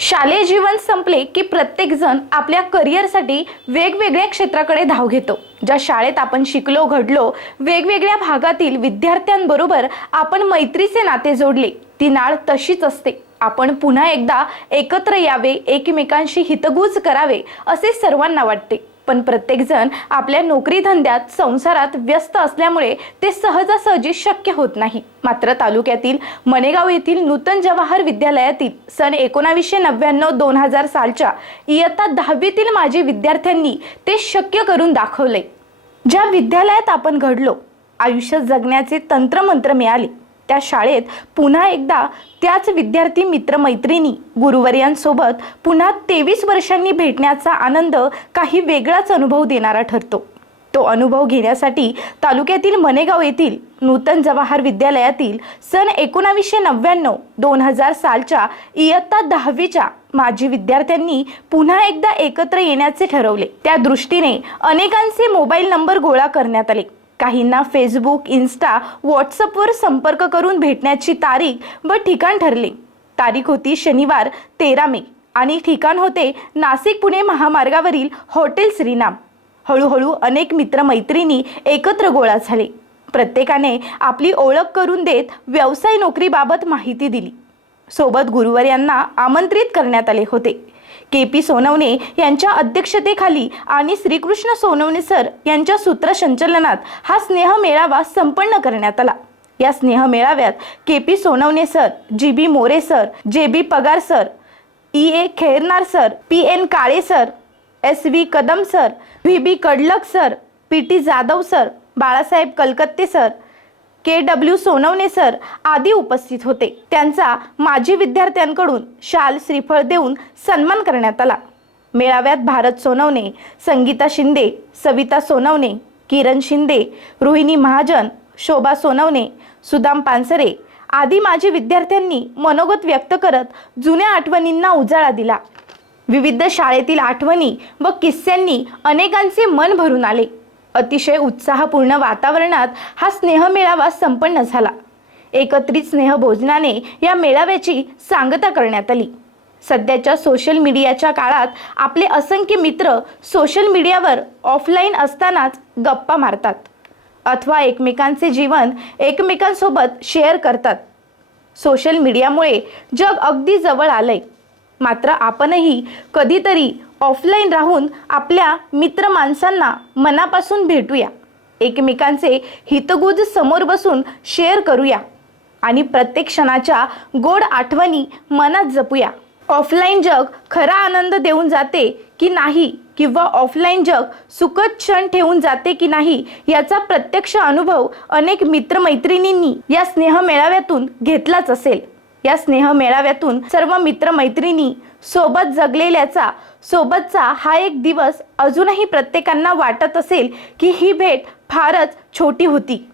शालेय जीवन संपले की प्रत्येकजण आपल्या करिअरसाठी वेगवेगळ्या क्षेत्राकडे धाव घेतो. ज्या शाळेत आपण शिकलो घडलो वेगवेगळ्या भागातील विद्यार्थ्यांबरोबर आपण मैत्रीचे नाते जोडले. ती नाळ तशीच असते. आपण पुन्हा एकदा एकत्र यावे एकमेकांशी हितगुज करावे असे सर्वांना वाटते. पण प्रत्येकजण आपल्या नोकरी धंद्यात संसारात व्यस्त असल्यामुळे ते सहजासहजी शक्य होत नाही. मात्र तालुक्यातील मनेगाव येथील नूतन जवाहर विद्यालयातील सन एकोणावीसशे नव्याण्णव दोन हजार सालच्या इयत्ता दहावीतील माजी विद्यार्थ्यांनी ते शक्य करून दाखवले. ज्या विद्यालयात आपण घडलो आयुष्य जगण्याचे तंत्रमंत्र मिळाले. त्या शाळेत पुन्हा एकदा त्याच विद्यार्थी मित्रमैत्रिणी गुरुवर्यांसोबत पुन्हा तेवीस वर्षांनी भेटण्याचा आनंद काही वेगळाच अनुभव देणारा ठरतो. तो अनुभव घेण्यासाठी तालुक्यातील मनेगाव येथील नूतन जवाहर विद्यालयातील सन एकोणावीसशे नव्याण्णव दोन हजार सालच्या इयत्ता दहावीच्या माजी विद्यार्थ्यांनी पुन्हा एकदा एकत्र येण्याचे ठरवले. त्या दृष्टीने अनेकांचे मोबाईल नंबर गोळा करण्यात आले. काहींना फेसबुक इन्स्टा व्हॉट्सअपवर संपर्क करून भेटण्याची तारीख व ठिकाण ठरले. तारीख होती शनिवार तेरा मे आणि ठिकाण होते नाशिक पुणे महामार्गावरील हॉटेल श्रीनाम. हळूहळू अनेक मित्रमैत्रिणी एकत्र गोळा झाले. प्रत्येकाने आपली ओळख करून देत व्यवसाय नोकरीबाबत माहिती दिली. सोबत गुरुवार यांना आमंत्रित करण्यात आले होते. के पी सोनवणे यांच्या अध्यक्षतेखाली आणि श्रीकृष्ण सोनवणे सर यांच्या सूत्रसंचलनात हा स्नेह मेळावा संपन्न करण्यात आला. या स्नेह मेळाव्यात K P Sonawane sir G B More sir J B Pagar sir E A Khairnar sir P N Kale sir S V Kadam sir V B Kadlak sir P T Jadhav sir Balasaheb Kalkatte sir K W Sonawane sir आदी उपस्थित होते. त्यांचा माजी विद्यार्थ्यांकडून शाल श्रीफळ देऊन सन्मान करण्यात आला. मेळाव्यात भारत सोनवणे संगीता शिंदे सविता सोनवणे किरण शिंदे रोहिणी महाजन शोभा सोनवणे सुदाम पानसरे आदी माजी विद्यार्थ्यांनी मनोगत व्यक्त करत जुन्या आठवणींना उजाळा दिला. विविध शाळेतील आठवणी व किस्स्यांनी अनेकांचे मन भरून आले. अतिशय उत्साहपूर्ण वातावरणात हा स्नेहमेळावा संपन्न झाला. एकत्रित स्नेहभोजनाने या मेळाव्याची सांगता करण्यात आली. सध्याच्या सोशल मीडियाच्या काळात आपले असंख्य मित्र सोशल मीडियावर ऑफलाईन असतानाच गप्पा मारतात अथवा एकमेकांचे जीवन एकमेकांसोबत शेअर करतात. सोशल मीडियामुळे जग अगदी जवळ आलंय. मात्र आपणही कधीतरी ऑफलाईन राहून आपल्या मित्र माणसांना मनापासून भेटूया. एकमेकांचे हितगुज समोर बसून शेअर करूया. आणि प्रत्येक क्षणाच्या गोड आठवणी मनात जपूया. ऑफलाईन जग खरा आनंद देऊन जाते की नाही किंवा ऑफलाईन जग सुखद क्षण ठेवून जाते की नाही याचा प्रत्यक्ष अनुभव अनेक मित्रमैत्रिणींनी या स्नेह मेळाव्यातून घेतलाच असेल. या स्नेह मेळाव्यातून सर्व मित्रमैत्रिणी सोबत जगलेल्याचा सोबतचा हा एक दिवस अजूनही प्रत्येकांना वाटत असेल की ही भेट फारच छोटी होती.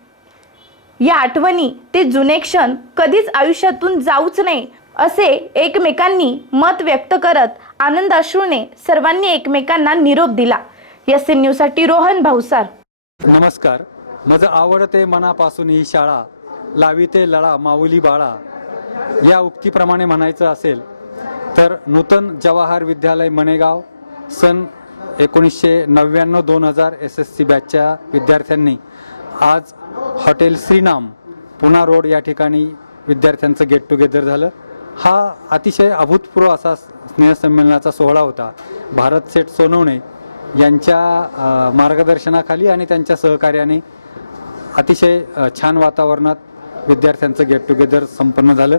या आठवणी ते जुने क्षण कधीच आयुष्यातून जाऊच नये असे एकमेकांनी मत व्यक्त करत आनंद अश्रूने सर्वांनी एकमेकांना निरोप दिला. एस एन न्यूजसाठी रोहन भाऊसार. नमस्कार. माझं आवडते मनापासून ही शाळा लाविते लळा माऊली बाळा या उक्तीप्रमाणे म्हणायचं असेल तर नूतन जवाहर विद्यालय मणेगाव सन एकोणीसशे नव्याण्णव दोन हजार एस एस सी बॅचच्या विद्यार्थ्यांनी आज हॉटेल श्रीनाम पुना रोड या ठिकाणी विद्यार्थ्यांचं गेट टुगेदर झालं. हा अतिशय अभूतपूर्व असा स्नेहसंमेलनाचा सोहळा होता. भारत सेठ सोनवणे यांच्या मार्गदर्शनाखाली आणि त्यांच्या सहकार्याने अतिशय छान वातावरणात विद्यार्थ्यांचं गेट टुगेदर संपन्न झालं.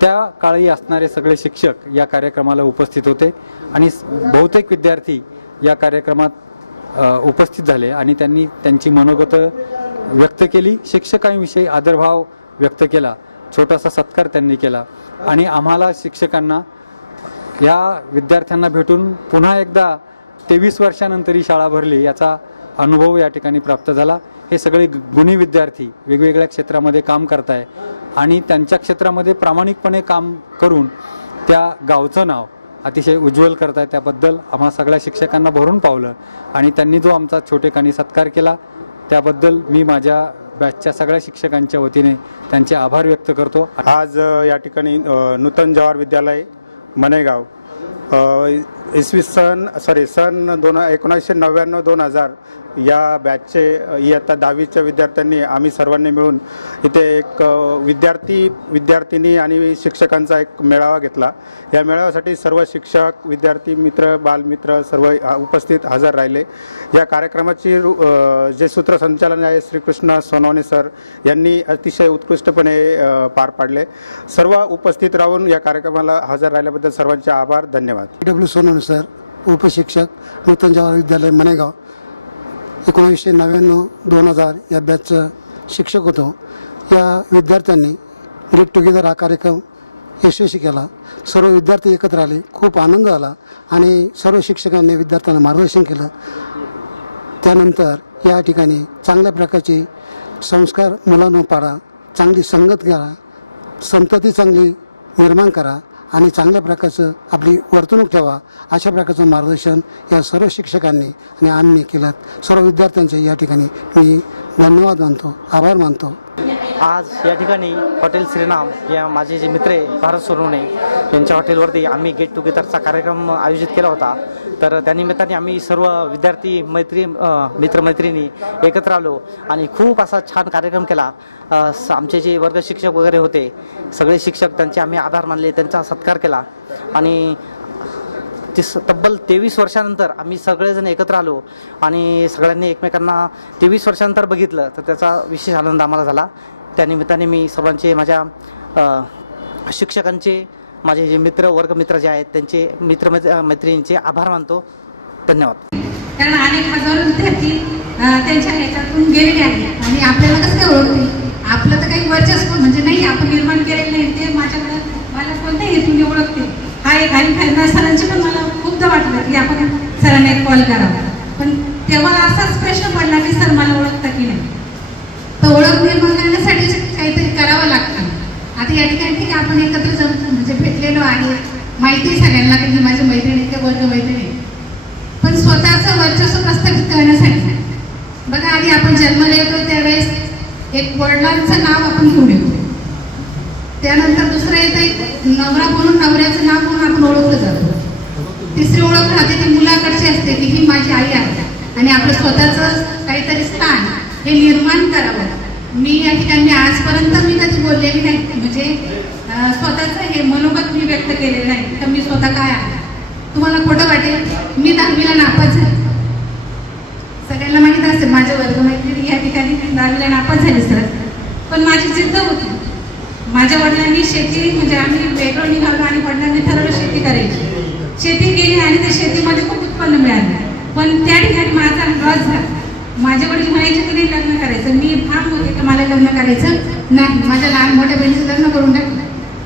त्या काळी असणारे सगळे शिक्षक या कार्यक्रमाला उपस्थित होते आणि बहुतेक विद्यार्थी या कार्यक्रमात उपस्थित झाले आणि त्यांनी त्यांची मनोगत व्यक्त केली. शिक्षकांविषयी आदरभाव व्यक्त केला. छोटासा सत्कार त्यांनी केला. आणि आम्हाला शिक्षकांना या विद्यार्थ्यांना भेटून पुन्हा एकदा तेवीस वर्षानंतर ही शाळा भरली याचा अनुभव या ठिकाणी प्राप्त झाला. हे सगळे गुणी विद्यार्थी वेगवेगळ्या क्षेत्रामध्ये काम करताय. आणि त्यांच्या क्षेत्रामध्ये प्रामाणिकपणे काम करून त्या गावचं नाव अतिशय उज्ज्वल करताय त्याबद्दल आम्हा सगळ्या शिक्षकांना भरून पावलं आणि त्यांनी जो आमचा छोटेखानी सत्कार केला त्याबद्दल मी माझ्या बॅचच्या सगळ्या शिक्षकांच्या वतीने त्यांचे आभार व्यक्त करतो. आज या ठिकाणी नूतन जवाहर विद्यालय मनेगाव इसवी सन सॉरी सन दोन एकोणीसशे नव्याण्णव दोन हजार या बॅचचे इयत्ता दहावीच्या विद्यार्थ्यांनी आम्ही सर्वांनी मिळून इथे एक विद्यार्थी विद्यार्थिनी आणि शिक्षकांचा एक मेळावा घेतला. या मेळाव्यासाठी सर्व शिक्षक विद्यार्थी मित्र बालमित्र सर्व उपस्थित हजर राहिले. या कार्यक्रमाची जे सूत्रसंचालन आहे श्रीकृष्ण सोनवणे सर यांनी अतिशय उत्कृष्टपणे पार पाडले. सर्व उपस्थित राहून या कार्यक्रमाला हजर राहिल्याबद्दल सर्वांचे आभार धन्यवाद. डब्ल्यू सोनवणे सर उपशिक्षक नूतन जवाहर विद्यालय मनेगाव एकोणीसशे नव्याण्णव दोन हजार या बॅचचं शिक्षक होतो. या विद्यार्थ्यांनी गेट टुगेदर हा कार्यक्रम यशस्वी केला. सर्व विद्यार्थी एकत्र आले खूप आनंद झाला आणि सर्व शिक्षकांनी विद्यार्थ्यांना मार्गदर्शन केलं. त्यानंतर या ठिकाणी चांगल्या प्रकारचे संस्कार मुलांना पाडा चांगली संगत करा संतती चांगली निर्माण करा आणि चांगल्या प्रकारचं आपली वर्तणूक ठेवा. अशा प्रकारचं मार्गदर्शन या सर्व शिक्षकांनी आणि आम्ही केलं. सर्व विद्यार्थ्यांचे या ठिकाणी मी धन्यवाद मानतो आभार मानतो. आज या ठिकाणी हॉटेल श्रीराम या माझे जे मित्र आहे भारत सोनवणे यांच्या हॉटेलवरती आम्ही गेट टुगेदरचा कार्यक्रम आयोजित केला होता. तर त्यानिमित्ताने आम्ही सर्व विद्यार्थी मैत्री मित्रमैत्रिणी एकत्र आलो आणि खूप असा छान कार्यक्रम केला. स- आमचे जे वर्ग शिक्षक वगैरे होते सगळे शिक्षक त्यांचे आम्ही आधार मानले त्यांचा सत्कार केला. आणि ते स- तब्बल तेवीस वर्षानंतर आम्ही सगळेजण एकत्र आलो आणि सगळ्यांनी एकमेकांना तेवीस वर्षानंतर बघितलं तर त्याचा विशेष आनंद आम्हाला झाला. त्यानिमित्ताने मी सर्वांचे माझ्या शिक्षकांचे माझे जे मित्र वर्गमित्र जे आहेत त्यांचे मित्र मैत्रिणींचे आभार मानतो. धन्यवाद. कारण अनेक हजारो विद्यार्थी त्यांच्या ह्याच्यातून गेलेले आहेत. आणि आपल्याला कसं काय ओळखते आपलं तर काही वर्चस्व म्हणजे नाही आपण निर्माण केलेलं नाही. ते माझ्याकडे मला कोणत्या हेतूने ओळखते. हा एक आणि खैरनार सरांची पण मला खूपदा वाटलं की आपण सरांना एक कॉल करावा. पण तेव्हा असाच प्रश्न पडला की सर मला ओळखता की नाही? तर ओळख निर्माण करण्यासाठी काहीतरी करावं लागतं. आता या ठिकाणी ठीक आहे आपण एकत्र जमतो म्हणजे भेटलेलो आहे. माहिती आहे सगळ्यांना की माझी मैत्रिणी ते वर्ग मैत्रिणी. पण स्वतःचं वर्चस्व प्रस्थापित करण्यासाठी. बघा आधी आपण जन्माला येतो त्यावेळेस एक वडिलांचं नाव आपण घेऊन येतो. त्यानंतर दुसरं येतं एक नवरा म्हणून नवऱ्याचं नाव म्हणून आपण ओळखलं जातो. तिसरी ओळख राहते ती मुलाकडची असते की ही माझी आई आहे. आणि आपलं स्वतःचं काहीतरी स्थान. हे निर्माण करावं. मी या ठिकाणी आजपर्यंत मी कधी बोललेली नाही. म्हणजे स्वतःचं हे मनोगत मी व्यक्त केलेलं नाही तर मी स्वतः काय आहे? तुम्हाला खोटं वाटेल. मी दहावीला नापास झाले सगळ्यांना माहीत असेल माझ्या वर्गमैत्रिणी या ठिकाणी दहावीला नापास झाले सर. पण माझी जिद्द होती. माझ्या वडिलांनी शेती म्हणजे आम्ही वेगळं निघालो आणि वडिलांनी ठरवलं शेती करायची. शेती केली आणि त्या शेतीमध्ये खूप उत्पन्न मिळालं. पण त्या ठिकाणी माझा लॉस झाला. माझे वडील म्हणायचे की नाही लग्न करायचं. मी फार होते की मला लग्न करायचं नाही. माझ्या लहान मोठ्या बहिणीचं लग्न करून टाकलं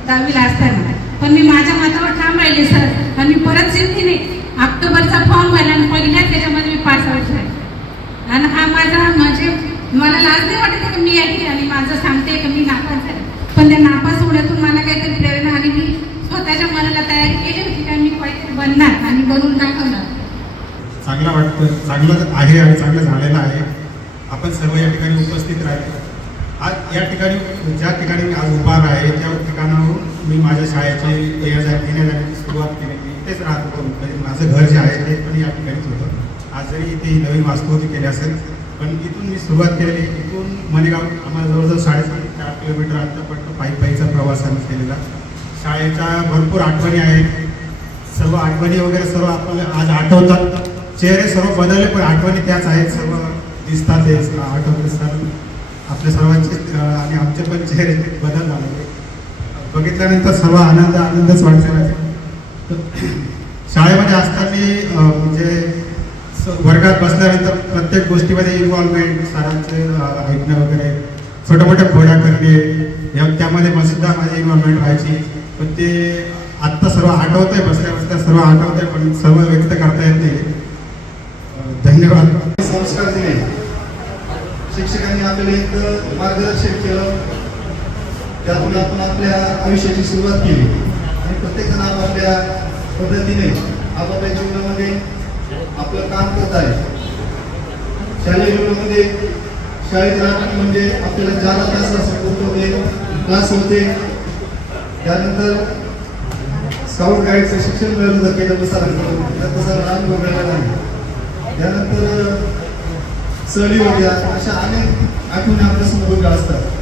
दहावीला असताना. पण मी माझ्या मतावर ठाम राहिले सर. आणि मी परत नाही. ऑक्टोबरचा फॉर्म भरला आणि पहिल्याच त्याच्यामध्ये मी पास आउट झाले. आणि हा माझा म्हणजे मला लाज नाही वाटत की मी या ठिकाणी माझं सांगते की मी नापास झाले. पण त्या नापास होण्यातून मला काहीतरी प्रेरणा आणि मी स्वतःच्या मनाला तयारी केली होती की मी काहीतरी बनणार आणि बनवून दाखवणार. चांगलं वाटतं. चांगलं आहे आणि चांगलं झालेलं आहे. आपण सर्व या ठिकाणी उपस्थित राहतो आज या ठिकाणी ज्या ठिकाणी मी आज उभा आहे त्या ठिकाणाहून मी माझ्या शाळेचे येण्या जाण्याची सुरुवात केली. इथेच राहत होतो म्हणजे माझं घर जे आहे ते पण या ठिकाणीच होतं. आज जरी इथे ही नवीन वास्तुवती केली असेल पण इथून मी सुरुवात केलेली इथून मणेगाव आम्हाला जवळजवळ साडेसात चार किलोमीटर आता पण पायी पायीचा प्रवास आम्ही केलेला. शाळेच्या भरपूर आठवणी आहेत. सर्व आठवणी वगैरे सर्व आपल्याला आज आठवतात. चेहरे सर्व बदलले पण आठवणी त्याच आहेत सर्व दिसतात हे आठवते सर आपल्या सर्वांचे आणि आमचे पण चेहरे बदल झाले बघितल्यानंतर सर्व आनंद आनंदच वाटलेला आहे शाळेमध्ये असताना म्हणजे वर्गात बसल्यानंतर प्रत्येक गोष्टीमध्ये इन्व्हॉल्वमेंट सरांचे ऐकणं वगैरे छोट्या मोठ्या खोड्या करणे या त्यामध्ये मसुद्धा माझी इन्व्हॉल्वमेंट व्हायची. पण ते आत्ता सर्व आठवतंय बसल्या बसल्या सर्व आठवतंय पण सर्व व्यक्त करता येत नाही. पुरस्कार दिले. शिक्षकांनी आपल्याला एक मार्गदर्शन केलं. त्यातून आपण आपल्या आयुष्याची सुरुवात केली. आणि प्रत्येकजण आपापल्या पद्धतीने आपापल्या जीवनामध्ये आपलं काम करत आहे. शालेय जीवनामध्ये शाळेत राहणं म्हणजे आपल्याला चार तास होते क्लास होते. त्यानंतर स्काउट गाईडचं शिक्षण मिळवलं जाते केलं सरांकडून त्यात नाही. त्यानंतर सहली होत्या अशा अनेक आठवणी आपल्यासमोर असतात.